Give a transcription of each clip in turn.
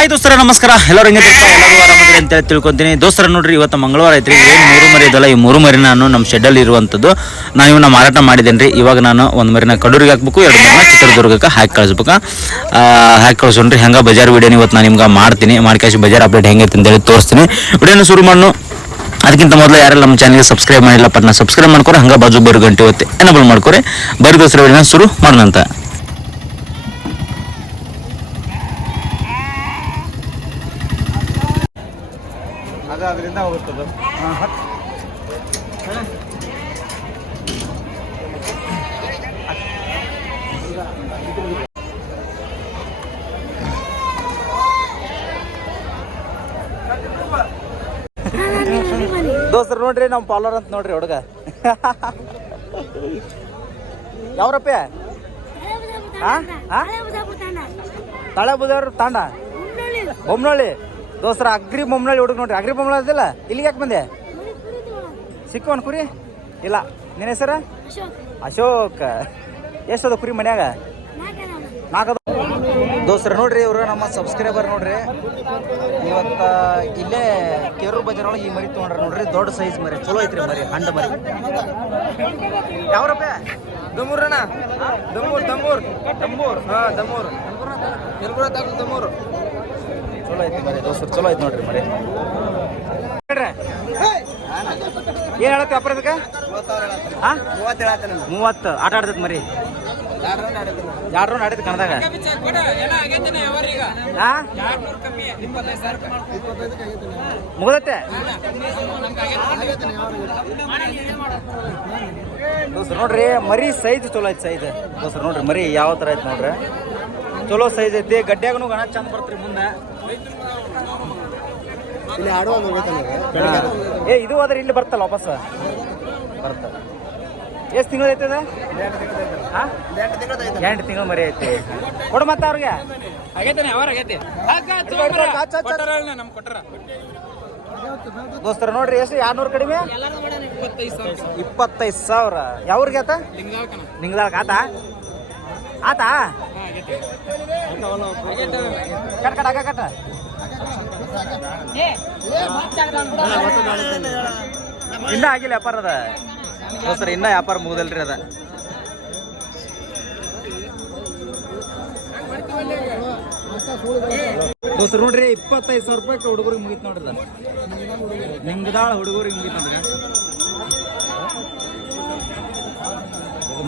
Hi ದೋಸ್ತರ, ನಮಸ್ಕಾರ. ಎಲ್ಲರೂ ಹಿಂಗೆ ಆರಾಮಿದ್ರಿ ಅಂತ ಹೇಳಿ ತಿಳ್ಕೊಂತೀನಿ. ದೋಸ್ತರ, ನೋಡ್ರಿ, ಇವತ್ತು ಮಂಗಳವಾರ ಐತ್ರಿ. ಏನು ಮೂರು ಮರಿ ಇದಲ್ಲ? ಈ ಮೂರು ಮರಿ ನಾನು ನಮ್ಮ ಶೆಡ್ಡಲ್ಲಿ ಇರುವಂಥದ್ದು. ನಾನು ಇವನ್ನ ಮಾರಾಟ ಮಾಡಿದ್ದೇನೆ ರೀ ಇವಾಗ ನಾನು ಒಂದು ಮರಿನ ಕಡೂರಿಗೆ ಹಾಕ್ಬೇಕು, ಎರಡು ಮರಿನ ಚಿತ್ರದುರ್ಗಕ್ಕೆ ಹಾಕಿ ಕಳಿಸ್ಬೇಕು. ಹಾಕಿ ಕಳಿಸ್ಕೊಂಡ್ರಿ. ಹೆಂಗೆ ಬಜಾರ್ ವಿಡಿಯೋನ ಇವತ್ತು ನಾನು ನಿಮ್ಗೆ ಮಾಡ್ತೀನಿ. ಮಾಡ್ಕಾಶಿ ಬಜಾರ್ ಅಪ್ಡೇಟ್ ಹೆಂಗೈತೆ ಅಂತ ಹೇಳಿ ತೋರಿಸ್ತೀನಿ. ವಿಡಿಯೋನ ಶುರು ಮಾಡು ಅದಕ್ಕಿಂತ ಮೊದಲು ಯಾರೆಲ್ಲ ನಮ್ಮ ಚಾನಲ್ಗೆ ಸಬ್ಸ್ಕ್ರೈಬ್ ಮಾಡಿಲ್ಲಪ್ಪ ನಾ ಸಬ್ಸ್ಕ್ರೈಬ್ ಮಾಡ್ಕೊರಿ. ಹಂಗೆ ಬಾಜು ಬರು ಗಂಟೆ ಇವತ್ತೆ ಎನಬಲ್ ಮಾಡ್ಕೊರಿ. ಬರೀ ದೋಸ್ತರ ವಿಡಿಯೋನ ಶುರು ಮಾಡೋಣಂತ. ದೋಸ್ತರು ನೋಡ್ರಿ ನಮ್ಮ ಪಾಲರ್ ಅಂತ ನೋಡ್ರಿ ಹುಡುಗ. ಯಾವ್ರಪ್ಪ? ತಳೆ ಬುದವ್ರ ತಾಂಡ? ಬೊಮ್ಮನಳ್ಳಿ ದೋಸ್ತರ ಅಗ್ರಿ ಬೊಮ್ಮನಳ್ಳಿ ಹುಡುಗ ನೋಡ್ರಿ. ಅಗ್ರಿ ಬೊಮ್ಮನಳ್ಳಿ ಅದಿಲ್ಲ? ಇಲ್ಲಿಗೆ ಯಾಕೆ ಬಂದೆ? ಸಿಕ್ಕವನ್ ಕುರಿ? ಇಲ್ಲ. ನಿನ್ನ ಹೆಸರ? ಅಶೋಕ್. ಎಷ್ಟದ ಕುರಿ ಮನ್ಯಾಗ? ನಾಲ್ಕದ ದೋಸ್ತರ ನೋಡ್ರಿ ಇವರು ನಮ್ಮ ಸಬ್ಸ್ಕ್ರೈಬರ್ ನೋಡ್ರಿ. ಇವತ್ತ ಇಲ್ಲೇ ಕೇರೂರು ಬಜಾರ್ ಒಳಗೆ ಈ ಮರಿ ತೊಗೊಂಡ್ರ ನೋಡ್ರಿ ದೊಡ್ಡ ಸೈಜ್ ಮರಿ ಚಲೋ ಐತ್ರಿ ಮರಿ ಹಂಡ ಮರಿ. ಯಾವ್ರಪ್ಪ? ದಮ್ಮೂರಣ್ಣ. ದಮ್ಮೂರ್ ದಮ್ಮೂರ್. ದಮ್ಮೂರ್? ಹಾ ದಮ್ಮೂರ್. ಎಲ್ಗುರ ತಾಲೂಕು ದಮ್ಮೂರ್. ಚಲೋ ಐತಿ ಮರಿ ದೋಸ್ತರು ಚಲೋ ಐತಿ ನೋಡ್ರಿ ಮರಿ. ಏನು ಹೇಳತ್ತೆ ಅಪರಾಧಕ್ಕೆ ಹಾ? ಮೂವತ್ತು ಆಟ ಆಡ್ತೈತಿ ಮರಿ? ಎರಡು ರೌಂಡ್ ಆಡಿದ್ ಕಣದಾಗ. ಹಾ ಮುಗ್ದತ್ತೆ ದೋಸ್ರು ನೋಡ್ರಿ ಮರಿ ಸೈಜ್ ಚಲೋ ಐತಿ ಸೈಜ್. ದೋಸ್ರು ನೋಡ್ರಿ ಮರಿ ಯಾವ ಥರ ಐತಿ ನೋಡ್ರಿ. ಚಲೋ ಸೈಜ್ ಐತಿ ಗಡ್ಡ್ಯಾಗನು ಗಣ ಚಂದ ಬರ್ತ್ರಿ ಮುಂದೆ. ಇಲ್ಲಿ ಆಡುವ ಹಾ. ಏ ಇದು ಆದ್ರೆ ಇಲ್ಲಿ ಬರ್ತಲ್ಲ ವಾಪಸ್? ಬರ್ತ ಎಷ್ಟು ತಿಂಗಳು ಐತೆ ಅದು? ಹಾ? ಎಂಟು ತಿಂಗಳು ಮರಿ ಐತಿ. ಕೊಡು ಮತ್ತ ಅವ್ರಿಗೆ. ಆಗೈತೆ ಕೊಟ್ಟರ ದೋಸ್ತರ ನೋಡ್ರಿ ಎಷ್ಟು ಯಾರ್ನೂರು ಕಡಿಮೆ? ಇಪ್ಪತ್ತೈದು ಸಾವಿರ. ಯಾವ್ರಿಗೆ ಆತ? ನಿಂಗ್ದಾಳಕ್ ಆತ? ಆತ? ಹಾ ಆಗೈತೆ. ಆಗೈತೆ. ಕಟ್ ಕಟ್ ಆಗ ಕಟ್. ಇನ್ನ ಆಗಿಲ್ಲ ವ್ಯಾಪಾರ ಇನ್ನೂ ಇನ್ನ ವ್ಯಾಪಾರ ಮುಗಿದಲ್ರಿ ಅದ. ದೋಸ್ತರ ನೋಡ್ರಿ, ಇಪ್ಪತ್ತೈದು ಸಾವಿರ ರೂಪಾಯಿ ಹುಡುಗರಿಗೆ ಮುಗಿತ್ ನೋಡ್ರಿ ಅದ. ನಿಂಗದಾಳ ಹುಡುಗರಿಗೆ ಮುಗಿತ್ ನೋಡ್ರಿ.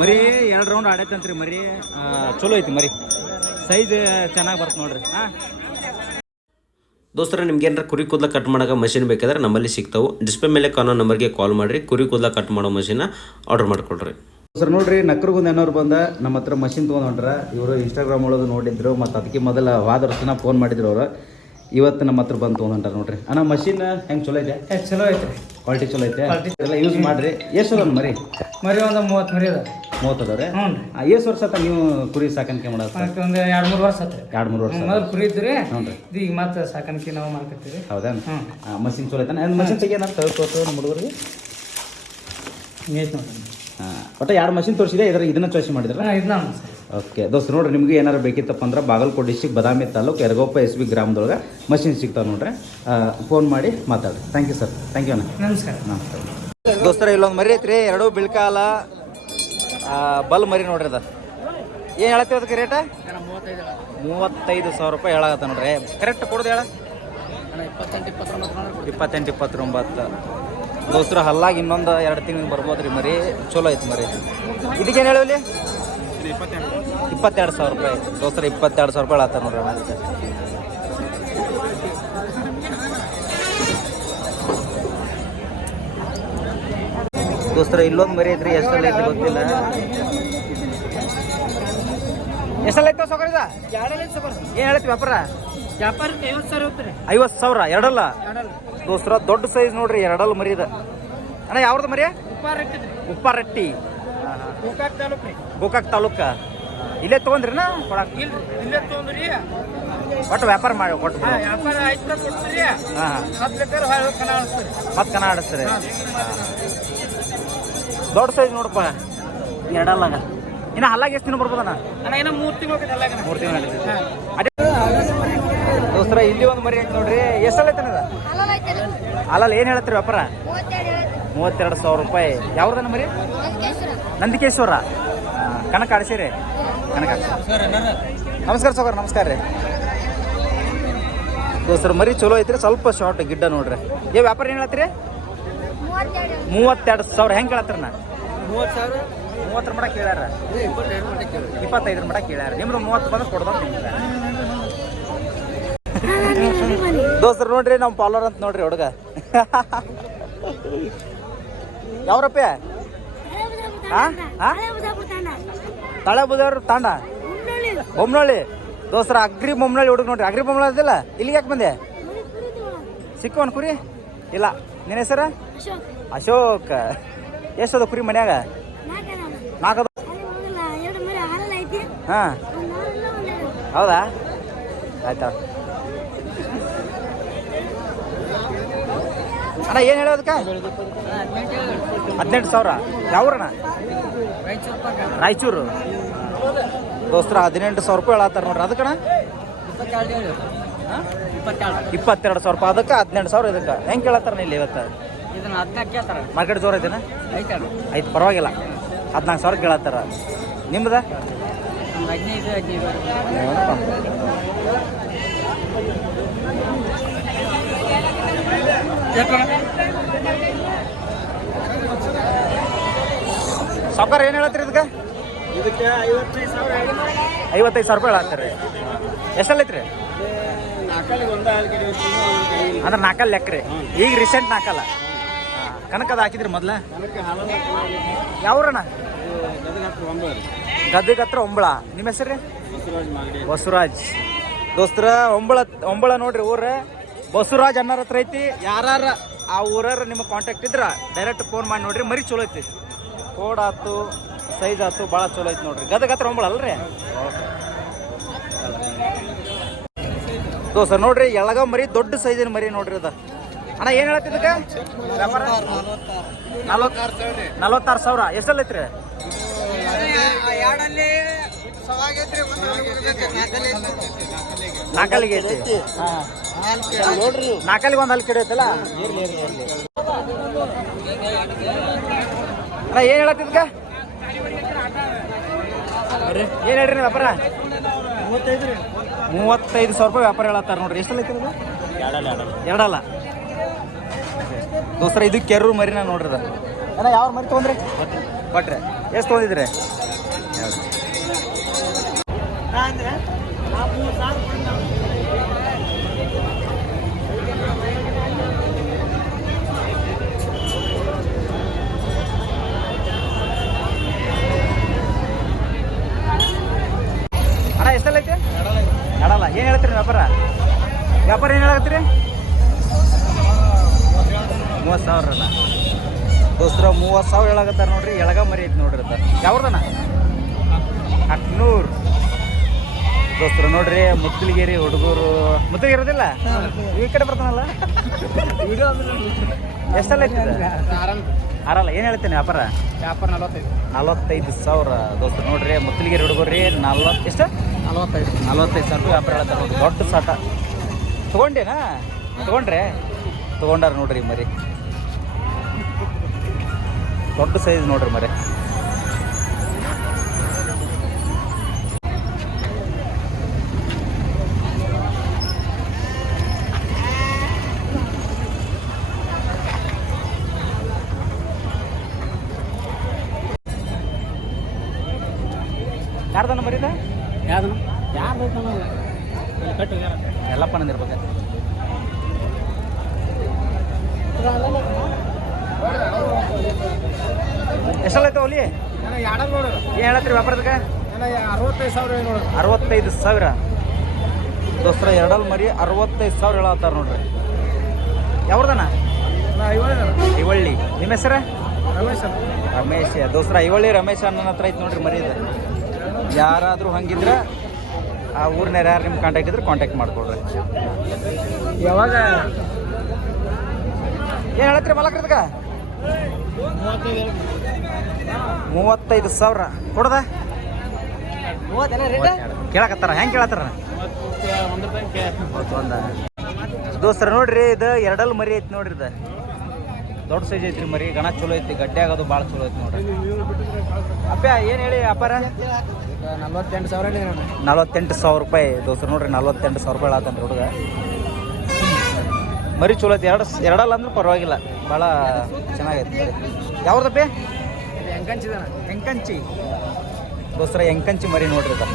ಮರಿ, ಎರಡು ರೌಂಡ್ ಆಡೈತಂತ್ರಿ ಮರಿ. ಚಲೋ ಐತಿ ಮರಿ. ಸೈಜ್ ಚೆನ್ನಾಗಿ ಬರ್ತ ನೋಡ್ರಿ. ಹಾ ದೋಸ್ತರ ನಿಮ್ಗೆ ಏನಾರ ಕುರಿ ಕೂದಲ ಕಟ್ ಮಾಡೋಕೆ ಮಷಿನ್ ಬೇಕಾದ್ರೆ ನಮ್ಮಲ್ಲಿ ಸಿಗ್ತಾವೆ. ಡಿಸ್ಪ್ಲೇ ಮೇಲೆ ಕಾನೋ ನಂಬರ್ಗೆ ಕಾಲ್ ಮಾಡಿರಿ. ಕುರಿ ಕೂದಲ ಕಟ್ ಮಾಡೋ ಮಷಿನ ಆರ್ಡರ್ ಮಾಡ್ಕೊಳ್ರಿ ಸರ್ ನೋಡ್ರಿ ನಕ್ರಗುಂದ ಏನೋರು ಬಂದ ನಮ್ಮ ಹತ್ರ ಮಷಿನ್ ತೊಗೊಂಡ್ರ ಹೊಂಟ್ರ. ಇವರು ಇನ್ಸ್ಟಾಗ್ರಾಮ್ ಒಳಗೆ ನೋಡಿದ್ರು ಮತ್ತು ಅದಕ್ಕೆ ಮೊದಲ ವಾದ ವರ್ಷನ ಫೋನ್ ಮಾಡಿದ್ರು ಅವರು. ಇವತ್ತು ನಮ್ಮ ಹತ್ರ ಬಂದು ತೊಗೊಂಡ್ರ ಹೊಂಟಾರ ನೋಡ್ರಿ. ಅಣ್ಣ ಮಷಿನ್ ಹೆಂಗೆ ಚಲೋ ಐತೆ? ಚಲೋ ಐತ್ರಿ. ಕ್ವಾಲಿಟಿ ಚಲೋ ಐತೆ? ಎಲ್ಲ ಯೂಸ್ ಮಾಡ್ರಿ. ಎಷ್ಟು ಅದ ಮರಿ? ಮರಿ ಒಂದು ಮೂವತ್ತು ಮರಿ ಅದ. ಮೂವತ್ತು ಅದಾವ್ರಿ? ಹ್ಞೂ ಎಷ್ಟು ವರ್ಷ ಆತ ನೀವು ಕುರಿ ಸಾಕಾಣಿಕೆ ಮಾಡೋದು ಒಂದು ಎರಡು ಮೂರು ವರ್ಷ ಆತ್ರಿ. ಎರಡು ಮೂರು ವರ್ಷ ಮೊದಲು ಕುರಿ ಇದ್ರಿ ಹ್ಞೂ ರೀ. ಈಗ ಮತ್ತೆ ಸಾಕಾಣಿಕೆ ನಾವು ಮಾಡ್ಕೊತೀವಿ ಹೌದಾ ಹ್ಞೂ. ಮಷಿನ್ ಚಲೋ ಐತೆ ಮಷಿನ್ ತೆಗಿಯೋಣ ತಗೋತು ನಮ್ಮ ಹುಡುಗರಿಗೆ? ಹಾಂ ಒಟ್ಟು ಎರಡು ಮಷಿನ್ ತೋರಿಸಿದೆ ಇದರ ಇದನ್ನ ಚಾಯ್ಸ್ ಮಾಡಿದ್ರ? ಇದನ್ನ ಓಕೆ ದೋಸ್ತ ನೋಡ್ರಿ ನಿಮ್ಗೆ ಏನಾರು ಬೇಕಿತ್ತಪ್ಪ ಅಂದ್ರೆ ಬಾಗಲಕೋಟೆ ಡಿಸ್ಟಿಕ್ ಬದಾಮಿ ತಾಲೂಕು ಎರಗೋಪ ಎಸ್ ಬಿ ಗ್ರಾಮದೊಳಗೆ ಮಷಿನ್ ಸಿಗ್ತಾವೆ ನೋಡ್ರಿ. ಫೋನ್ ಮಾಡಿ ಮಾತಾಡ್ರಿ. Thank you sir thank you ಅಣ್ಣ. ನಮಸ್ಕಾರ. ನಮಸ್ಕಾರ ದೋಸ್ತರ ಇಲ್ಲೊಂದು ಮರಿ ಐತ್ರಿ ಎರಡು ಬಿಳ್ಕಾಲ ಬಲ್ ಮರಿ ನೋಡ್ರಿ ಅದ. ಏನು ಹೇಳತ್ತೀವಿ ಅದಕ್ಕೆ ರೇಟ ಮೂವತ್ತೈದು ಸಾವಿರ ರೂಪಾಯಿ ಹೇಳಾಗತ್ತ ನೋಡ್ರಿ. ಕರೆಕ್ಟ್ ಕೊಡೋದು ಹೇಳ? ಇಪ್ಪತ್ತೆಂಟು ಇಪ್ಪತ್ತೊಂಬತ್ತು ಇಪ್ಪತ್ತೆಂಟು ಇಪ್ಪತ್ತೊಂಬತ್ತು. ದೋಸ್ತರ, ಹಲ್ಲಾಗಿ ಇನ್ನೊಂದು ಎರಡು ತಿಂಗಳು ಬರ್ಬೋದು ರೀ ಮರಿ. ಚಲೋ ಐತೆ ಮರಿ. ಇದಕ್ಕೇನು ಹೇಳಿ ಇಪ್ಪತ್ತೆರಡು ಸಾವಿರ ರೂಪಾಯಿ. ದೋಸ್ತರ, ಇಪ್ಪತ್ತೆರಡು ಸಾವಿರ ರೂಪಾಯಿ ಆತ ನೋಡ್ರಿ ಅದಕ್ಕೆ ದೋಸ್ತರ, ಇಲ್ಲೊಂದು ಮರಿ ಐತ್ರಿ. ಎಷ್ಟಲ್ಲಿ ಐತಿ ಗೊತ್ತಿಲ್ಲ. ಎಷ್ಟಲ್ಲಿ ಐತೆ ಸೊಕರಿದ ಏನು ಹೇಳ್ತಿ ವ್ಯಾಪಾರ? ವ್ಯಾಪಾರಕ್ಕೆ ಐವತ್ತು ಸಾವಿರ ಹೋಗ್ತಾರೆ ಐವತ್ತು ಸಾವಿರ ಎರಡಲ್ಲ? ಎರಡಲ್ಲ. ದೋಸ್ತರ ದೊಡ್ಡ ಸೈಜ್ ನೋಡ್ರಿ ಎರಡಲ್ಲ ಮರಿ ಇದೆ. ಅಣ್ಣ ಯಾವ್ದು ಮರಿ? ಉಪ್ಪಾರಟ್ಟಿ ಗೋಕಾಕ್ ತಾಲೂಕು ರೀ. ಗೋಕಾಕ್ ತಾಲೂಕ? ಇಲ್ಲೇ ತೊಗೊಂಡ್ರಿನ ಕೊಡಕ್ ಇಲ್ರಿ ಇಲ್ಲೇ ತೊಗೊಂಡ್ರಿ ಒಟ್ಟು ವ್ಯಾಪಾರ ಮಾಡಿ ಕೊಟ್ಟು ವ್ಯಾಪಾರ ಆಯ್ತು ಕೊಡ್ತೀರಿ. ಆಡಿಸ್ತೀರಿ ಮತ್ತೆ ಕನ್ನಡ ಆಡಿಸ್ತಾರೆ? ದೊಡ್ಡ ಸೈಜ್ ನೋಡಪ್ಪ. ಎರಡಲ್ಲಾಗ. ಇನ್ನ ಹಲ್ಲಾಗ ಎಷ್ಟು ದಿನ ಬರ್ಬೋದಣ್ಣ? ಅಣ್ಣ ಮೂರ್ತಿ ಮೂರು ತಿಂಗಳು ಹೋಗಿದೆ ಮೂರು ತಿಂಗಳು ನಡೀತೈತೆ. ಹಾಂ. ಅದೇ ದೋಸ್ತರ ಇಲ್ಲಿ ಒಂದು ಮರಿ ಐತೆ ನೋಡ್ರಿ. ಎಷ್ಟಲ್ಲ ಐತನದ ಅಲ್ಲಲ್ಲ ಏನು ಹೇಳತ್ತೀರಿ ವ್ಯಾಪಾರ? ಮೂವತ್ತೆರಡು ಸಾವಿರ ರೂಪಾಯಿ. ಯಾವ್ದನ ಮರಿ? ನಂದಿಕೇಶ್ವರ. ಕನಕ ಆಡಿಸಿರಿ? ಕನಕ. ನಮಸ್ಕಾರ ಸೌಕರ್ ನಮಸ್ಕಾರ ರೀ. ದೋಸ್ತರ ಮರಿ ಚಲೋ ಐತ್ರಿ ಸ್ವಲ್ಪ ಶಾರ್ಟ್ ಗಿಡ್ಡ ನೋಡ್ರಿ. ಏ ವ್ಯಾಪಾರ ಏನು ಹೇಳತ್ತೀರಿ ಮೂವತ್ತೆರಡು ಸಾವಿರ ಹೆಂಗೆ ಕೇಳತ್ತೀರ ನಾ? ಮೂವತ್ತು ಸಾವಿರ? ಮೂವತ್ತರ ಕೇಳ್ಯಾರ. ಮಟ್ಟ ಕೇಳಿ ಇಪ್ಪತ್ತೈದರ ಮಟ ಕೇಳ್ಯಾರ. ನಿಮ್ದು ಮೂವತ್ತು ಬಂದ್ರೆ ಕೊಡ್ದ ನಿಮ್ಗೆ. ದೋಸ್ತರು ನೋಡ್ರಿ ನಮ್ಮ ಪಾಲರ್ ಅಂತ ನೋಡ್ರಿ ಹುಡುಗ. ಯಾವ್ರಪ್ಪ? ತಳೆ ಬುದವ್ರ ತಾಂಡ? ಬೊಮ್ಮನಹಳ್ಳಿ ದೋಸ್ತರ ಅಗ್ರಿ ಬೊಮ್ಮನಹಳ್ಳಿ ಹುಡುಗ ನೋಡ್ರಿ. ಅಗ್ರಿ ಬೊಮ್ಮನಳ್ಳಿ ಅದಿಲ್ಲ? ಇಲ್ಲಿಗೆ ಯಾಕೆ ಬಂದೆ? ಸಿಕ್ಕವನ್ ಕುರಿ? ಇಲ್ಲ. ನಿನ್ನ ಹೆಸರ? ಅಶೋಕ್. ಎಷ್ಟದ ಕುರಿ ಮನ್ಯಾಗ? ನಾಲ್ಕದ? ಹಾಂ. ಹೌದಾ? ಆಯ್ತಾ. ಅಣ್ಣ, ಏನು ಹೇಳೋದಕ್ಕೆ? ಹದಿನೆಂಟು ಸಾವಿರ. ಯಾವ್ರಣ ರಾಯಚೂರು. ದೋಸ್ತರ, ಹದಿನೆಂಟು ಸಾವಿರ ರೂಪಾಯಿ ಹೇಳತ್ತಾರ ನೋಡ್ರಿ. ಅದಕ್ಕಣ ಇಪ್ಪತ್ತೆರಡು ಸಾವಿರ ರೂಪಾಯಿ. ಅದಕ್ಕೆ ಹದಿನೆಂಟು ಸಾವಿರ ಇದಕ್ಕೆ. ಹೆಂಗೆ ಕೇಳತ್ತಾರ ಇಲ್ಲಿ ಇವತ್ತು? ಮಾರ್ಕೆಟ್ ಜೋರ್ ಐತೆ ಐತೆ, ಪರವಾಗಿಲ್ಲ. ಹದಿನಾಲ್ಕು ಸಾವಿರ ಕೇಳತ್ತಾರ. ನಿಮ್ದ? ಹದಿನೈದು ಸಾವ್ಕಾರ ಏನು ಹೇಳತ್ತೀರಿ ಇದಕ್ಕೆ? ಇದಕ್ಕೆ ಐವತ್ತೈದು ಸಾವಿರ ಐವತ್ತೈದು ಸಾವಿರ ರೂಪಾಯಿ ಹೇಳತ್ತೀರಿ. ಎಷ್ಟಲ್ಲಿ ಐತ್ರಿ ಅಂದ್ರೆ ನಾಲ್ಕಲ್ಲಿ ಲೆಕ್ಕ ರೀ ಈಗ ರೀಸೆಂಟ್ ನಾಲ್ಕಲ್ಲ. ಕನಕದ ಹಾಕಿದ್ರಿ ಮೊದಲ? ಯಾವ್ರಣ್ಣ? ಗದಗ ಹತ್ರ ಒಂಬತ್ತು ಗದ್ದೆಗೆ ಹತ್ರ ಒಂಬಳ. ನಿಮ್ಮ ಹೆಸರು? ರೀ ಬಸವರಾಜ್. ದೋಸ್ತರ ಒಂಬಳ ಒಂಬಳ ನೋಡ್ರಿ ಊರ ಬಸವರಾಜ್ ಅನ್ನೋರ ಹತ್ರ ಐತಿ. ಯಾರು ಆ ಊರರ ನಿಮಗೆ ಕಾಂಟ್ಯಾಕ್ಟ್ ಇದ್ರೆ ಡೈರೆಕ್ಟ್ ಫೋನ್ ಮಾಡಿ ನೋಡ್ರಿ, ಮರಿ ಚಲೋ ಐತಿ. ಕೋಡ್ ಆಯ್ತು ಸೈಜ್ ಆಯ್ತು, ಭಾಳ ಚಲೋ ಐತಿ ನೋಡ್ರಿ. ಗದಗ ಹತ್ರ ಒಂಬಳ ಅಲ್ರಿ ದೋಸ್ತ, ನೋಡ್ರಿ, ಎಳಗ ಮರಿ ದೊಡ್ಡ ಸೈಜಿನ ಮರಿ ನೋಡ್ರಿ ಅದ. ಅಣ್ಣ, ಏನು ಹೇಳತ್ತಿದ್ದಕ್ಕ ನಲವತ್ತಾರು ಸಾವಿರ ನಲ್ವತ್ತಾರು ಸಾವಿರ. ಎಷ್ಟಲ್ಲ ನಾಲ್ಕಲ್ಲಿಗೆ ಐತಿ? ನೋಡ್ರಿ ನಾಲ್ಕಲ್ಲಿಗೆ ಒಂದು ಹಲ್ಲಿ ಕೆಡೈತಲ್ಲ ಅಣ್ಣ ಏನು ಹೇಳತ್ತಿದ್ಕ ಏನು ಹೇಳ್ರಿ ನೀವು ವ್ಯಾಪಾರ? ಮೂವತ್ತೈದು ಸಾವಿರ ರೂಪಾಯಿ ವ್ಯಾಪಾರ ಹೇಳತ್ತಾರ ನೋಡ್ರಿ. ಎಷ್ಟು ಐತಿ? ಎರಡಲ್ಲ. ದೋಸ್ತರ ಇದು ಕೆರೂರು ಮರಿನ ನೋಡ್ರಿ ಅಣ್ಣ ಯಾವ ಮರಿ ತೊಗೊಂಡ್ರಿ? ಬಟ್ರೆ ಎಷ್ಟು ತೊಗೊಂಡಿದ್ರಿ? ಅಂದ್ರೆ ಸಾವಿರ ಅಣ್ಣ, ಎಷ್ಟಲ್ಲ ಐತೆ? ಎರಡಲ್ಲ ಏನು ಹೇಳ್ತೀರಿ ವ್ಯಾಪಾರ? ವ್ಯಾಪಾರ ಏನು ಹೇಳತ್ತೀರಿ ಮೂವತ್ತು ಸಾವಿರ ಅಣ್ಣ. ದೋಸ್ತರ, ಮೂವತ್ತು ಸಾವಿರ ಹೇಳಕತ್ತಾರ ನೋಡ್ರಿ, ಎಳಗ ಮರಿ ಐತಿ ನೋಡ್ರಿ ಅದ. ಯಾವ್ದಣ್ಣ? ಅಕ್ನೂರ್ ದೋಸ್ತರ ನೋಡ್ರಿ ಮುತ್ತಲಗಿರಿ ಹುಡುಗರು. ಮುತ್ತಲಿಗೆ ಇರೋದಿಲ್ಲ? ಈ ಕಡೆ ಬರ್ತಾನಲ್ಲ? ಎಷ್ಟಲ್ಲ? ಆರಲ್ಲ. ಏನು ಹೇಳ್ತೀನಿ ವ್ಯಾಪಾರ? ವ್ಯಾಪಾರ ನಲವತ್ತೈದು. ನಲವತ್ತೈದು ಸಾವಿರ ದೋಸ್ತರು ನೋಡ್ರಿ ಮುತ್ತಲಗಿರಿ ಹುಡುಗರು ರೀ ನಲ್ವತ್ತು ಎಷ್ಟು? ನಲವತ್ತೈದು. ನಲ್ವತ್ತೈದು ಸಾವಿರ ರೂಪಾಯಿ ವ್ಯಾಪಾರ ಹೇಳ್ತಾರೆ ದೊಡ್ಡ ಸಾಟ. ತೊಗೊಂಡೇನಾ? ತೊಗೊಂಡ್ರೆ? ತೊಗೊಂಡಾರ ನೋಡ್ರಿ ಮರಿ. ದೊಡ್ಡ ಸೈಜ್ ನೋಡ್ರಿ ಮರಿ. ಯಾರ್ದನ ಮರಿದ ಯಾವ್ದನ ಯಾರು ಬೇಕು ನಮಗೆ ಕಟ್ಟು ಎಲ್ಲಪ್ಪ ನಂದಿರ್ಬೇಕು ಎಷ್ಟಲ್ಲ ಐತೆ ಒಲಿ ನನಗೆ ಎರಡ ನೋಡು. ಏನು ಹೇಳತ್ರಿ ವ್ಯಾಪಾರದಕ್ಕೆ? ಅರವತ್ತೈದು ಸಾವಿರ ಅರವತ್ತೈದು ಸಾವಿರ? ದೋಸ್ತರ ಎರಡಲ್ ಮರಿ ಅರವತ್ತೈದು ಸಾವಿರ ಹೇಳತ್ತಾರ ನೋಡ್ರಿ. ಯಾವ್ದನ? ಇವಳ್ಳಿ ಐವಳ್ಳಿ. ನಿಮ್ಮ ಹೆಸರ? ರಮೇಶ ರಮೇಶ ರಮೇಶ್. ಇವಳ್ಳಿ ರಮೇಶ ರಮೇಶ್ ಅಣ್ಣನ ಹತ್ರ ಐತೆ ನೋಡ್ರಿ ಮರಿ ಇದು. ಯಾರಾದರೂ ಹಂಗಿದ್ರೆ ಆ ಊರಿನ ಯಾರು ನಿಮ್ಮ ಕಾಂಟ್ಯಾಕ್ಟ್ ಇದ್ರೆ ಕಾಂಟ್ಯಾಕ್ಟ್ ಮಾಡ್ಕೊಡ್ರಿ ಯಾವಾಗ? ಏನು ಹೇಳತ್ರಿ ಮಲಕ್ರದಕ್ಕ? ಮೂವತ್ತೈದು ಸಾವಿರ. ಕೊಡದ? ಕೇಳಕತ್ತಾರ ಹೆಂಗೆ ಕೇಳತ್ತಾರ ದೋಸ್ತರ ನೋಡ್ರಿ ಇದು ಎರಡಲ್ಲಿ ಮರಿ ಐತಿ ನೋಡ್ರಿ ಇದು. ದೊಡ್ಡ ಸೈಜ್ ಐತ್ರಿ ಮರಿ. ಗಣ ಚಲೋ ಐತಿ ಗಡ್ಡೆ ಆಗೋದು ಭಾಳ ಚಲೋ ಐತಿ ನೋಡ್ರಿ. ಅಪ್ಪ ಏನು ಹೇಳಿ ಅಪ್ಪಾರ? ನಲ್ವತ್ತೆಂಟು ಸಾವಿರ ನಲವತ್ತೆಂಟು ಸಾವಿರ ರೂಪಾಯಿ. ದೋಸ್ತರ ನೋಡ್ರಿ ನಲ್ವತ್ತೆಂಟು ಸಾವಿರ ರೂಪಾಯಿ ಆತನ್ರಿ ಹುಡುಗ. ಮರಿ ಚಲೋ ಐತಿ ಎರಡು ಎರಡಲ್ಲ ಅಂದ್ರೆ ಪರವಾಗಿಲ್ಲ. ಭಾಳ ಚೆನ್ನಾಗೈತಿ ಯಾವ್ದಪ್ಪ ಎಂಕಂಚಿ ಎಂಕಂಚಿ. ದೋಸ್ತರ ಎಂಕಂಚಿ ಮರಿ ನೋಡ್ರಿ ಸರ್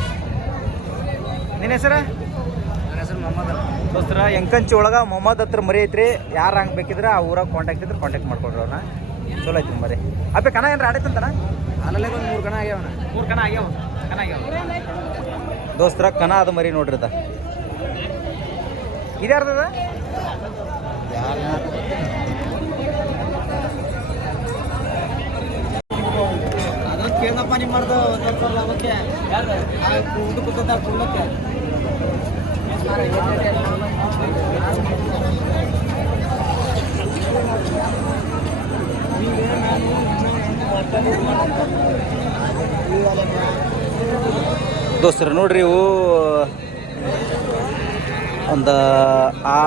ನಿನ್ನ ಹೆಸರು? ದೋಸ್ತರ ಎಂಕಂಚಿ ಒಳಗೆ ಮೊಹಮ್ಮದ್ ಹತ್ರ ಮರಿ ಐತ್ರಿ. ಯಾರು ಹಂಗೆ ಬೇಕಿದ್ರೆ ಆ ಊರಾಗ ಕಾಂಟ್ಯಾಕ್ಟ್ ಇದ್ರೆ ಕಾಂಟ್ಯಾಕ್ಟ್ ಮಾಡ್ಕೊಡ್ರಿ ಅವ್ರನ್ನ ಚಲೋ ಐತಿ ಮರಿ. ಅಪ್ಪೆ ಕಣ ಏನ್ರ ಆಡೈತಂತನ ಅಲ್ಲೇ ಒಂದು ಮೂರು ಕಣ ಆಗ್ಯಾವ ಮೂರು ಕಣ ಆಗ್ಯಾವ. ಕಣ ಆಗ್ಯಾವ. ದೋಸ್ತರ ಕಣ ಅದು ಮರಿ ನೋಡ್ರಿ ಅದ. ಇದ್ಯಾರ್ದದ ಅದೊಂದು ಕೇಳಪ್ಪ ನಿಮ್ಮದು ಒಂದೊಂದು ಸಾವಿರ ಅದಕ್ಕೆ. ಕೂಡ ಕೂತದ ಕುಳ್ಳಕ್ಕೆ ದೋಸ್ತರ, ನೋಡ್ರಿ ಇವು, ಒಂದು, ಆ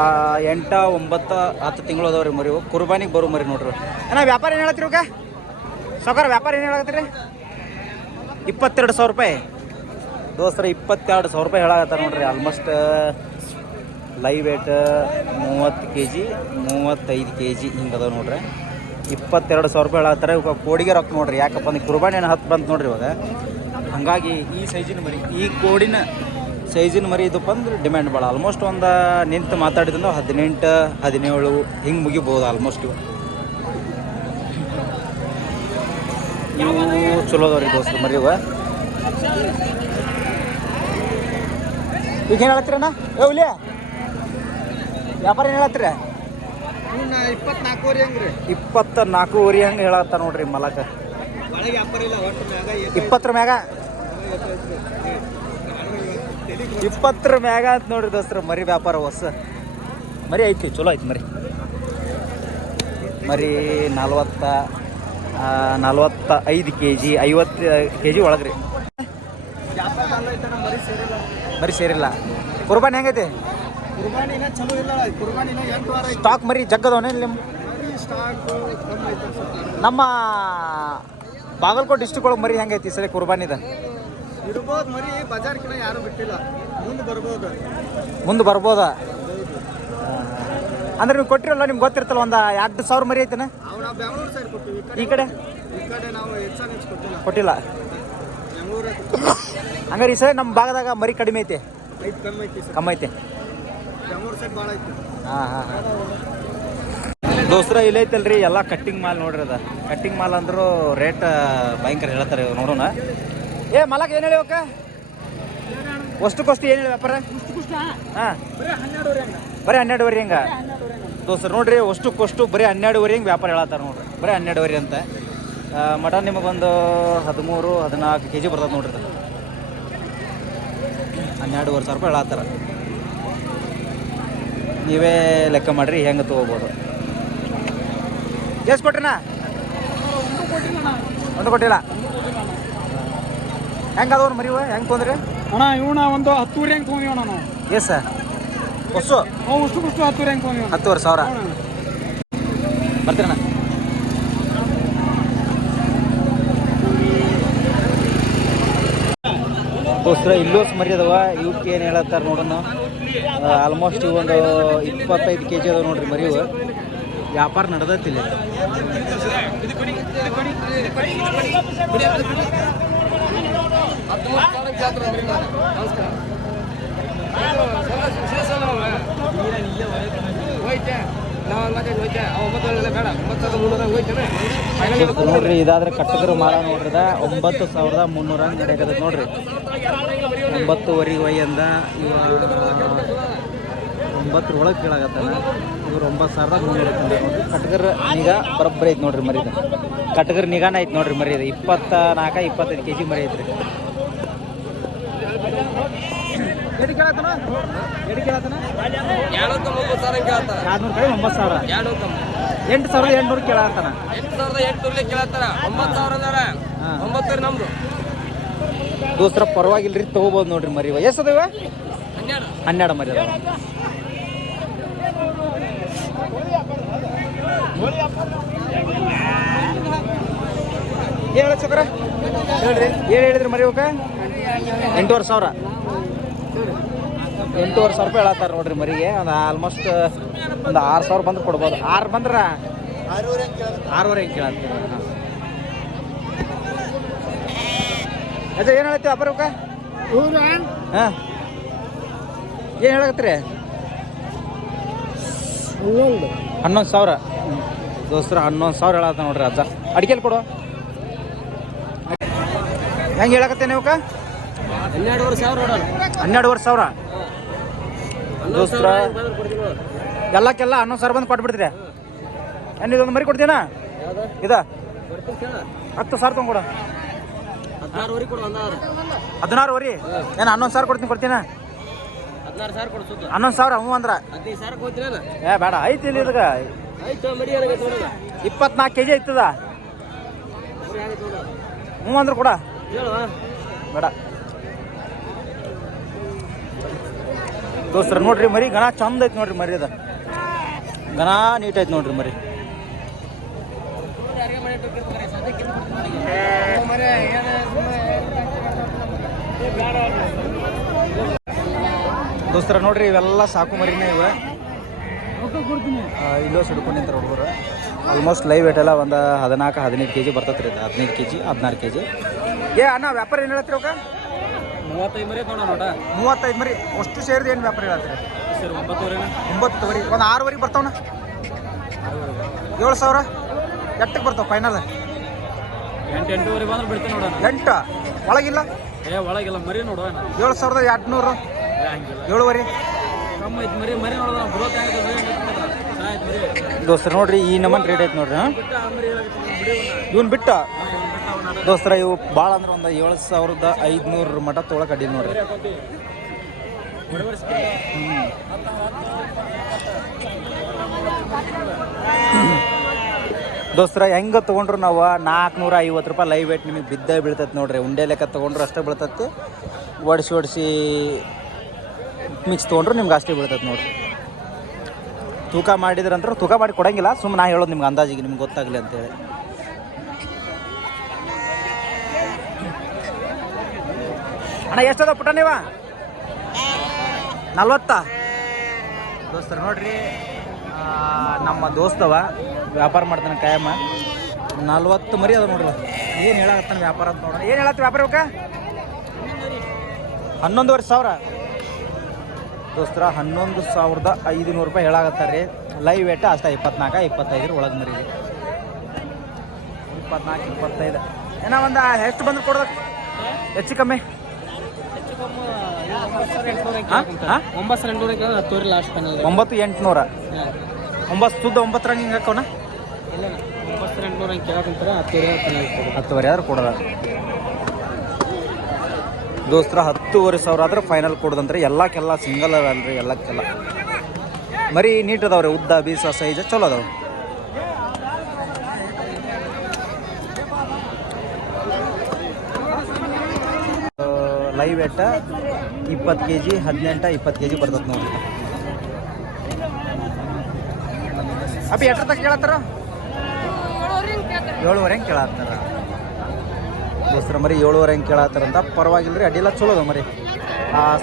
ಎಂಟ, ಒಂಬತ್ತು, ಹತ್ತು ತಿಂಗಳು ಅದಾವ್ರಿ ಮರಿ ಇವು. ಕುರ್ಬಾನಿಗೆ ಬರೋ ಮರಿ ನೋಡ್ರಿ. ಅಣ್ಣ, ವ್ಯಾಪಾರ ಏನು ಹೇಳತ್ತೀರಿ ಇವಾಗ ವ್ಯಾಪಾರ ಏನು ಹೇಳತ್ತೀರಿ ಇಪ್ಪತ್ತೆರಡು ಸಾವಿರ ರೂಪಾಯಿ. ದೋಸ್ತರ, ಇಪ್ಪತ್ತೆರಡು ಸಾವಿರ ರೂಪಾಯಿ ಹೇಳಾಗತ್ತಾರ ನೋಡ್ರಿ ಆಲ್ಮೋಸ್ಟ್ ಲೈವ್ ವೇಟ್ ಮೂವತ್ತು ಕೆ ಜಿ ಮೂವತ್ತೈದು ಕೆ ಜಿ ಹಿಂಗೆ ಅದಾವ ನೋಡ್ರಿ. ಇಪ್ಪತ್ತೆರಡು ಸಾವಿರ ರೂಪಾಯಿ ಹೇಳತ್ತಾರೆ ಇವಾಗ ಕೋಡಿಗೆ ರೊಕ್ಕ ನೋಡ್ರಿ, ಯಾಕಪ್ಪ ಅಂದ್ರೆ ಕುರ್ಬಾಣಿ ಏನು ಹತ್ತು ಬಂತು ನೋಡ್ರಿ ಇವಾಗ. ಹಾಗಾಗಿ ಈ ಸೈಜಿನ ಮರಿ, ಈ ಕೋಡಿನ ಸೈಜಿನ ಮರಿ ಇದಪ್ಪ ಅಂದ್ರೆ ಡಿಮ್ಯಾಂಡ್ ಭಾಳ ಆಲ್ಮೋಸ್ಟ್ ಒಂದು ನಿಂತು ಮಾತಾಡಿದ್ರೆ ಹದಿನೆಂಟು, ಹದಿನೇಳು ಹಿಂಗೆ ಮುಗಿಬೋದು ಆಲ್ಮೋಸ್ಟ್ ಇವು ಇವು ಚಲೋ ಅದಾವ್ರಿ ದೋಸ್ತ ಮರಿ ಇವ. ಈಗ ಏನು ಹೇಳತ್ತೀರಣ್ಣ ಏ ವ್ಯಾಪಾರ ಏನು ಹೇಳತ್ತೀರ? ಇಪ್ಪತ್ನಾಲ್ಕೂವರೆ ಹೆಂಗ್ರಿ. ಇಪ್ಪತ್ತ ನಾಲ್ಕೂವರೆ ಹಂಗೆ ಹೇಳತ್ತ ನೋಡ್ರಿ ಮಲಕ. ಇಪ್ಪತ್ತರ ಮ್ಯಾಗ? ಇಪ್ಪತ್ತರ ಮ್ಯಾಗ ಅಂತ ನೋಡ್ರಿ ದೋಸ್ತರ ಮರಿ ವ್ಯಾಪಾರ ಹೊಸ. ಮರಿ ಐತಿ ಚಲೋ ಐತಿ ಮರಿ. ಮರಿ ನಲ್ವತ್ತ ನಲ್ವತ್ತ ಐದು ಕೆ ಜಿ ಐವತ್ತು ಕೆ ಜಿ ಒಳಗ್ರಿ ಮರಿ ಸೇರಿಲ್ಲ. ಕುರ್ಬಾನಿ ಹೆಂಗೈತಿ? ಸ್ಟಾಕ್ ಮರಿ ಜಗ್ಗದವನೇ ಇಲ್ಲಿ ನಮ್ಮ ಬಾಗಲಕೋಟೆ ಡಿಸ್ಟಿಕ್ ಒಳಗೆ ಮರಿ ಹೆಂಗೈತಿ ಸರಿ ಕುರ್ಬಾನಿದ? ಮರಿ ಯಾರು ಬಿಟ್ಟಿಲ್ಲ. ಮುಂದೆ ಬರ್ಬೋದು. ಮುಂದೆ ಬರ್ಬೋದ? ಅಂದ್ರೆ ನೀವು ಕೊಟ್ಟಿರಲ್ಲ ನಿಮ್ಗೆ ಗೊತ್ತಿರ್ತಲ್ಲ ಒಂದು ಎರಡು ಸಾವಿರ ಮರಿ ಐತೆನ? ಕೊಟ್ಟಿವಿ. ಈ ಕಡೆ ಈ ನಾವು ಕೊಟ್ಟಿಲ್ಲ. ಹಂಗಾರೆ ಈ ಸರಿ ನಮ್ಮ ಭಾಗದಾಗ ಮರಿ ಕಡಿಮೆ ಐತೆ. ಕಮ್ಮಿ ಐತಿ ಸರ್. ಕಮ್ಮಿ ಐತೆ. ಹಾಂ ಹಾಂ ಹಾಂ. ದೋಸ್ರ ಇಲ್ಲ ಐತಲ್ರಿ ಎಲ್ಲ ಕಟ್ಟಿಂಗ್ ಮಾಲ್ ನೋಡ್ರಿ ಅದ. ಕಟ್ಟಿಂಗ್ ಮಾಲ್ ಅಂದ್ರೂ ರೇಟ್ ಭಯಂಕರ ಹೇಳ್ತಾರೆ ಇವ್ರು ನೋಡೋಣ. ಏ ಮಲಕ್ ಏನು ಹೇಳಿ ಅವಕ್ಕ? ಅಷ್ಟಕ್ಕಷ್ಟು ಏನು ಹೇಳಿ ವ್ಯಾಪಾರ? ಹಾಂ. ಬರೀ ಹನ್ನೆರಡುವರೆ ಹಿಂಗ. ದೋಸ್ತರ ನೋಡ್ರಿ ಅಷ್ಟಕ್ಕಷ್ಟು ಬರೀ ಹನ್ನೆರಡುವರೆ ಹಿಂಗೆ ವ್ಯಾಪಾರ ಹೇಳತ್ತಾರ ನೋಡ್ರಿ. ಬರೀ ಹನ್ನೆರಡುವರೆ ಅಂತ. ಮಟನ್ ನಿಮಗೊಂದು ಹದಿಮೂರು ಹದಿನಾಲ್ಕು ಕೆ ಜಿ ಬರ್ತದೆ ನೋಡ್ರಿ. ಹನ್ನೆರಡುವರೆ ಸಾವಿರ ರೂಪಾಯಿ ಹೇಳತ್ತಾರ. ನೀವೇ ಲೆಕ್ಕ ಮಾಡ್ರಿ ಹೆಂಗೆ ತೊಗೋಬೋದು. ಎಷ್ಟು ಕೊಟ್ರಿನಾ ಒಂದು ಕೊಟ್ಟಿಲ್ಲ. ಹೆಂಗೆ ಅದಾವ್ರು ಮರಿವ ಹೆಂಗೆ ತೊಂದ್ರೆ ಅಣ್ಣ ಇವಣ ಒಂದು ಹತ್ತೂರಿ ಹೆಂಗೆ ತೊಗೊಂಡಿವ ನಾವು. Yes sir. ಹೊಸ ಅವು ಉಷ್ಟು ಕುಷ್ಟು ಹತ್ತೂರಿ ಹೆಂಗೆ ತೊಗೊಂಡಿವ ಹತ್ತುವರೆ ಸಾವಿರ. ಬರ್ತೀರಣ್ಣ. ದೋಸ್ತರ ಇಲ್ಲೋಸ್ ಮರಿ ಅದಾವ. ಇವಕ್ಕೆ ಏನು ಹೇಳತ್ತಾರ ನೋಡೋಣ. ಆಲ್ಮೋಸ್ಟ್ ಒಂದು ಇಪ್ಪತ್ತೈದು ಕೆ ಜಿ ಅದಾವ ನೋಡ್ರಿ ಮರಿವು. ವ್ಯಾಪಾರ ನಡೆದತ್ತಿಲ್ಲ ನೋಡ್ರಿ, ಇದಾದ್ರೆ ಕಟ್ಟಿದ್ರು ಮಾರ ನೋಡ್ರದ ಒಂಬತ್ತು ಸಾವಿರದ ಮುನ್ನೂರ ನಡೆಯಕದ ನೋಡ್ರಿ. ಒಂಬತ್ತುವರೆಗೆ ವಯ್ಯಂದ ಇವ ಒಂಬತ್ತರ ಒಳಗೆ ಕೇಳಾಗತ್ತಾನ ಇವ್ರು ಒಂಬತ್ತು ಸಾವಿರದ ಮುನ್ನೂರು ಕಟ್ಗರ್ ನಿಗಾ ಬರೋಬ್ಬರಿ ಐತೆ ನೋಡ್ರಿ ಮರಿದ ಕಟ್ಗರ್ ನಿಗಾನ ಐತೆ ನೋಡ್ರಿ ಮರಿ ಇದು ಇಪ್ಪತ್ತ ನಾಲ್ಕ ಇಪ್ಪತ್ತೈದು ಕೆ ಜಿ ಮರಿ ಐತ್ರಿ ಕೇಳತ್ತನ ಕೇಳತ್ತನ ಎರಡ್ನೂರು ಕಡೆ ಒಂಬತ್ತು ಸಾವಿರ. ಎಂಟು ಸಾವಿರದ ಎಂಟುನೂರು ಕೇಳತ್ತಾನ ಎಂಟು ಸಾವಿರದ ಎಂಟುನೂರು ಕೇಳತ್ತಾರ ಒಂಬತ್ತು ಸಾವಿರ ಒಂಬತ್ತು ಹಾಂ. ಒಂಬತ್ತರಿ ನಮ್ದು. ದೋಸ್ತರ ಪರವಾಗಿಲ್ರಿ, ತಗೋಬೋದು ನೋಡ್ರಿ ಮರಿ ಇವ. ಎಷ್ಟು ಅದಾವ ಹನ್ನೆರಡು ಮರಿ ಅದಾವ. ಏನು ಹೇಳ ಚಕ್ರ ಹೇಳ್ರಿ, ಏನು ಹೇಳಿದ್ರಿ ಮರಿ ಅವಕ್ಕೆ ಎಂಟೂವರೆ ಸಾವಿರ. ಎಂಟೂವರೆ ಸಾವಿರ ರೂಪಾಯಿ ಹೇಳತ್ತಾರ ನೋಡ್ರಿ ಮರಿಗೆ. ಒಂದು ಆಲ್ಮೋಸ್ಟ್ ಒಂದು ಆರು ಸಾವಿರ ಬಂದ್ರೆ ಕೊಡ್ಬೋದು. ಆರು ಬಂದ್ರೆ? ಆರೂವರೆ ಹಿಂಗೆ ಕೇಳತ್ತೀರ ಅಜ್ಜ ಏನು ಹೇಳತ್ತೀವಿ ಅಪರೂಪ ಹಾಂ. ಏನು ಹೇಳಕತ್ರಿ ಹನ್ನೊಂದು. ಸಾವಿರ. ದೋಸ್ತರ ಹನ್ನೊಂದು ಸಾವಿರ ಹೇಳತ್ತ ನೋಡ್ರಿ ಅಜ್ಜ. ಅಡಿಕೆಲಿ ಕೊಡು. ಹೆಂಗೆ ಹೇಳಕತ್ತೆ ನೀವಕ್ಕ? ಹನ್ನೆರಡುವರೆ ಸಾವಿರ ಹನ್ನೆರಡುವರೆ ಸಾವಿರ. ದೋಸ್ತರ ಎಲ್ಲಕ್ಕೆಲ್ಲ ಹನ್ನೊಂದು ಸಾವಿರ ಬಂದು ಕೊಟ್ಬಿಡ್ತೀರಿ? ಏನು ಇದೊಂದು ಮರಿ ಕೊಡ್ತೀನಾ ಇದ? ಹತ್ತು ಸಾವಿರ ಕೊಡು. ಒಂದಾದ್ರೆ ಹದಿನಾರು ವರಿ ಏನು ಹನ್ನೊಂದು ಸಾವಿರ ಕೊಡ್ತೀನಿ ಕೊಡ್ತೀನ? ಹನ್ನೊಂದು ಸಾವಿರ ಹ್ಞೂ ಅಂದ್ರೆ. ಏ ಬೇಡ ಐತಿ ಇಲ್ಲಿ ಇದಕ್ಕೆ ಇಪ್ಪತ್ನಾಲ್ಕು ಕೆ ಜಿ ಐತದ. ಹ್ಞೂ ಅಂದ್ರೆ ಕೂಡ. ಬೇಡ. ದೋಸ್ತರ ನೋಡ್ರಿ ಮರಿ ಗಣ ಚಂದ ಐತಿ ನೋಡ್ರಿ ಮರಿ ಅದ. ಗಣ ನೀಟ್ ಐತಿ ನೋಡ್ರಿ ಮರಿ. ದೋಸ್ತರ ನೋಡ್ರಿ ಇವೆಲ್ಲ ಸಾಕು ಮರಿನೇ ಇವೆ. ಇಲ್ಲೋ ಸಿಡ್ಕೊಂಡು ನಿಂತಾರೆ ಹುಡುಗರು. ಆಲ್ಮೋಸ್ಟ್ ಲೈವ್ ವೇಟ್ ಎಲ್ಲ ಒಂದು ಹದಿನಾಲ್ಕು ಹದಿನೈದು ಕೆ ಜಿ ಬರ್ತೈತೆ ರೀ ಹದಿನೈದು ಕೆ ಜಿ ಹದಿನಾರು ಕೆ ಜಿ ಏ ಅಣ್ಣ ವ್ಯಾಪಾರ ಏನು ಹೇಳ್ತೀರಿ ಅವ್ಕ? ಮೂವತ್ತೈದು ಮರಿ ನೋಡ ಮೂವತ್ತೈದು ಮರಿ ಅಷ್ಟು ಸೇರಿದ ಏನು ವ್ಯಾಪಾರ ಹೇಳ್ತೀರಿ? ಸರ್ ಒಂಬತ್ತುವರೆ ಒಂಬತ್ತುವರೆ ಒಂದು ಆರುವರೆಗೆ ಬರ್ತಾವಣ ಏಳು ಸಾವಿರ? ಎಟ್ಟಕ್ಕೆ ಬರ್ತಾವೆ ಫೈನಲ್ ಎಂಟು ಎಂಟೂವರೆ ಬಂದ್ರೆ ಬಿಡ್ತೀನಿ ನೋಡೋಣ ಎಂಟು? ಒಳಗಿಲ್ಲ? ಏ ಒಳಗಿಲ್ಲ ಮರಿ ನೋಡುವ ಏಳು ಸಾವಿರದ ಹಂಗಿಲ್ಲ ಏಳುವರೆ? ದೋಸ್ತರ, ನೋಡ್ರಿ, ಈ ನಮನ್ ರೇಟ್ ಐತೆ ನೋಡ್ರಿ ಇವನ್ ಬಿಟ್ಟ. ದೋಸ್ತರ, ಇವು ಭಾಳ ಅಂದ್ರೆ ಒಂದು ಏಳು ಸಾವಿರದ ಐದುನೂರು ಮಟ ತೊಗೊಳಕ್ಕೆ ಅಡ್ಡಿ ನೋಡ್ರಿ. ದೋಸ್ತರ, ಹೆಂಗ ತಗೊಂಡ್ರು ನಾವು ನಾಲ್ಕುನೂರ ಐವತ್ತು ರೂಪಾಯಿ ಲೈವ್ ವೇಟ್ ನಿಮಗೆ ಬಿದ್ದೇ ಬೀಳ್ತೈತೆ ನೋಡ್ರಿ. ಉಂಡೆ ಲೆಕ್ಕ ತೊಗೊಂಡ್ರು ಅಷ್ಟೇ ಬೀಳ್ತೈತಿ. ಒಡಿಸಿ ಒಡಿಸಿ ಮಿಕ್ಸ್ ತೊಗೊಂಡ್ರು ನಿಮ್ಗೆ ಅಷ್ಟೇ ಬೀಳ್ತೈತೆ ನೋಡಿರಿ. ತೂಕ ಮಾಡಿದ್ರಂದ್ರೆ ತೂಕ ಮಾಡಿ ಕೊಡಂಗಿಲ್ಲ ಸುಮ್ಮನೆ ನಾ ಹೇಳೋದು ನಿಮ್ಗೆ ಅಂದಾಜಿಗೆ ನಿಮ್ಗೆ ಗೊತ್ತಾಗಲಿ ಅಂತೇಳಿ. ಅಣ್ಣ ಎಷ್ಟದ ಪುಟ ನೀವ? ನಲ್ವತ್ತ? ದೋಸ್ತರ, ನೋಡ್ರಿ ನಮ್ಮ ದೋಸ್ತವ ವ್ಯಾಪಾರ ಮಾಡ್ತಾನೆ ಕಾಯಮ್ಮ ನಲ್ವತ್ತು ಮರಿ ಅದ ನೋಡ್ರಿ. ಏನು ಹೇಳತ್ತಾನೆ ವ್ಯಾಪಾರ ಅಂತ ನೋಡೋಣ. ಏನು ಹೇಳತ್ತೆ ವ್ಯಾಪಾರ ಬೇಕಾ ಹನ್ನೊಂದುವರೆ ಸಾವಿರ. ದೋಸ್ತರ ಹನ್ನೊಂದು ಸಾವಿರದ ಐದುನೂರು ರೂಪಾಯಿ ಹೇಳಾಕತ್ತಾರೆ ರೀ. ಲೈವ್ ವೇಟ ಅಷ್ಟೇ ಇಪ್ಪತ್ನಾಲ್ಕು ಇಪ್ಪತ್ತೈದರ ಒಳಗೆ ಮರಿ ಇಪ್ಪತ್ನಾಲ್ಕು ಇಪ್ಪತ್ತೈದು. ಏನೋ ಒಂದು ಎಷ್ಟು ಬಂದು ಕೊಡ್ಬೇಕು ಹೆಚ್ಚು ಕಮ್ಮಿ? ಒಂಬತ್ತು ಎಂಟುನೂರ? ಒಂಬತ್ತು ಸುದ್ದ ಒಂಬತ್ತರ ಹಿಂಗೆ ಹಾಕೋಣ? ಹತ್ತುವರೆ ಆದ್ರೂ ಕೊಡೋದ ದೋಸ್ತರ ಹತ್ತುವರೆ ಸಾವಿರ ಆದರೆ ಫೈನಲ್ ಕೊಡೋದಂದ್ರೆ ಎಲ್ಲಕ್ಕೆಲ್ಲ ಸಿಂಗಲ್ ಅಲ್ರಿ ಎಲ್ಲಕ್ಕೆಲ್ಲ. ಮರಿ ನೀಟ್ ಅದಾವ್ರಿ ಉದ್ದ, ಬೀಸ, ಸೈಜ್ ಚಲೋ ಅದಾವ. ಲೈವ್ ಎಟ್ಟ ಇಪ್ಪತ್ತು ಕೆ ಜಿ ಹದಿನೆಂಟ, ಇಪ್ಪತ್ತು ಕೆ ಜಿ ಬರ್ತದೆ ನೋಡಿ. ಅಪ್ಪ ಎಟ್ರ ಕೇಳತ್ತಾರ? ಏಳುವರೆ ಹಂಗೆ ಕೇಳತ್ತಾರ? ದೋಸ್ತರ, ಮರಿ ಏಳುವರೆ ಹಂಗೆ ಕೇಳತ್ತಾರಂತ ಪರವಾಗಿಲ್ಲ ರೀ ಅಡ್ಡಿಲ್ಲ, ಚಲೋ ಅದ ಮರಿ.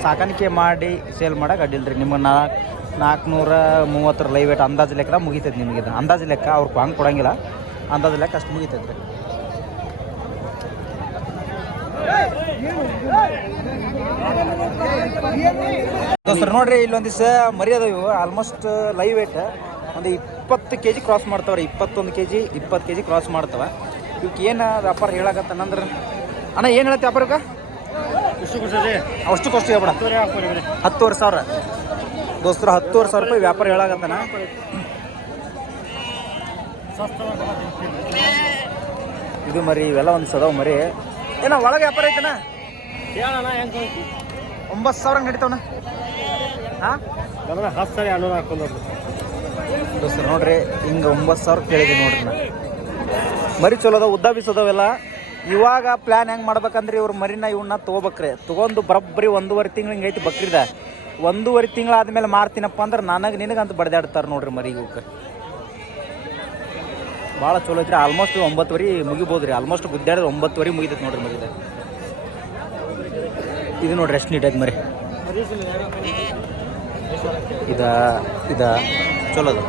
ಸಾಕಾಣಿಕೆ ಮಾಡಿ ಸೇಲ್ ಮಾಡೋಕೆ ಅಡ್ಡಿಲ್ಲ ರೀ ನಿಮ್ಮ ನಾಲ್ಕು ನಾಲ್ಕುನೂರ ಮೂವತ್ತರ ಲೈವ್ ವೇಟ್ ಅಂದಾಜು ಲೆಕ್ಕ ಮುಗಿತೈತೆ ನಿಮಗೆ ಇದು. ಅಂದಾಜು ಲೆಕ್ಕ ಅವ್ರು ಹಂಗೆ ಕೊಡಂಗಿಲ್ಲ. ಅಂದಾಜು ಲೆಕ್ಕ ಅಷ್ಟು ಮುಗಿತೈತೆ ರೀ ದೋಸ್ತರ, ನೋಡ್ರಿ ಇಲ್ಲೊಂದಿವ್ಸ ಮರಿ ಅದಾವ ಆಲ್ಮೋಸ್ಟ್ ಲೈವ್ ವೇಟ್ ಒಂದು ಇಪ್ಪತ್ತು ಕೆ ಜಿ ಕ್ರಾಸ್ ಮಾಡ್ತಾವ್ರಿ. ಇಪ್ಪತ್ತೊಂದು ಕೆ ಜಿ ಇಪ್ಪತ್ತು ಕೆ ಜಿ ಕ್ರಾಸ್ ಮಾಡ್ತಾವ. ಇವಕ್ಕೆ ಏನು ವ್ಯಾಪಾರ ಹೇಳಕತ್ತಾನಂದ್ರೆ ಅಣ್ಣ ಏನು ಹೇಳತ್ತೆ ವ್ಯಾಪಾರಕ್ಕೆ ಅಷ್ಟು ಕಷ್ಟ ಹೇಳ್ಬೇಡ. ಹತ್ತುವರೆ ಸಾವಿರ. ದೋಸ್ತರು ಹತ್ತುವರೆ ಸಾವಿರ ರೂಪಾಯಿ ವ್ಯಾಪಾರ ಹೇಳಾಗತ್ತಾನ ಇದು ಮರಿ ಇವೆಲ್ಲ ಒಂದು ಸದವ ಮರಿ. ಏನ ಒಳಗೆ ವ್ಯಾಪಾರ ಐತನ ಒಂಬತ್ತು ಸಾವಿರ ನಡೀತಾವನ ಹಾಂ? ಹತ್ತು ಸಾವಿರ ಹಾಕೊಂಡು ದೋಸ್ತರು ನೋಡ್ರಿ ಹಿಂಗೆ ಒಂಬತ್ತು ಸಾವಿರ ಕೇಳಿದೆ ನೋಡ್ರಿ ನಾ. ಮರಿ ಚಲೋ ಅದ ಉದ್ದ ಬಿಸೋದವೆಲ್ಲ ಇವಾಗ ಪ್ಲ್ಯಾನ್ ಹೆಂಗೆ ಮಾಡ್ಬೇಕಂದ್ರೆ ಇವ್ರ ಮರಿನ ಇವನ್ನ ತೊಗೋಬೇಕ್ರಿ. ತೊಗೊಂಡು ಬರೋಬ್ಬರಿ ಒಂದೂವರೆ ತಿಂಗಳು ಹಿಂಗೆ ಐತಿ ಬಕ್ರಿದ. ಒಂದೂವರೆ ತಿಂಗಳಾದ್ಮೇಲೆ ಮಾರ್ತೀನಪ್ಪ ಅಂದ್ರೆ ನನಗೆ ನಿನಗಂತ ಬಡ್ದಾಡ್ತಾರೆ ನೋಡ್ರಿ ಮರಿ ಇವಕ್ಕೆ ಭಾಳ ಚಲೋ ಐತ್ರಿ ಆಲ್ಮೋಸ್ಟ್ ಒಂಬತ್ತುವರೆ ಮುಗಿಬೋದು ರೀ ಆಲ್ಮೋಸ್ಟ್ ಗುದ್ದಾಡಿದ್ರೆ ಒಂಬತ್ತುವರೆ ಮುಗಿತೈತೆ ನೋಡ್ರಿ ಮರಿದ ಇದು. ನೋಡ್ರಿ ಎಷ್ಟು ನೀಟಾಗಿ ಮರಿ. ಇದ ಇದ ಚಲೋ ಅದು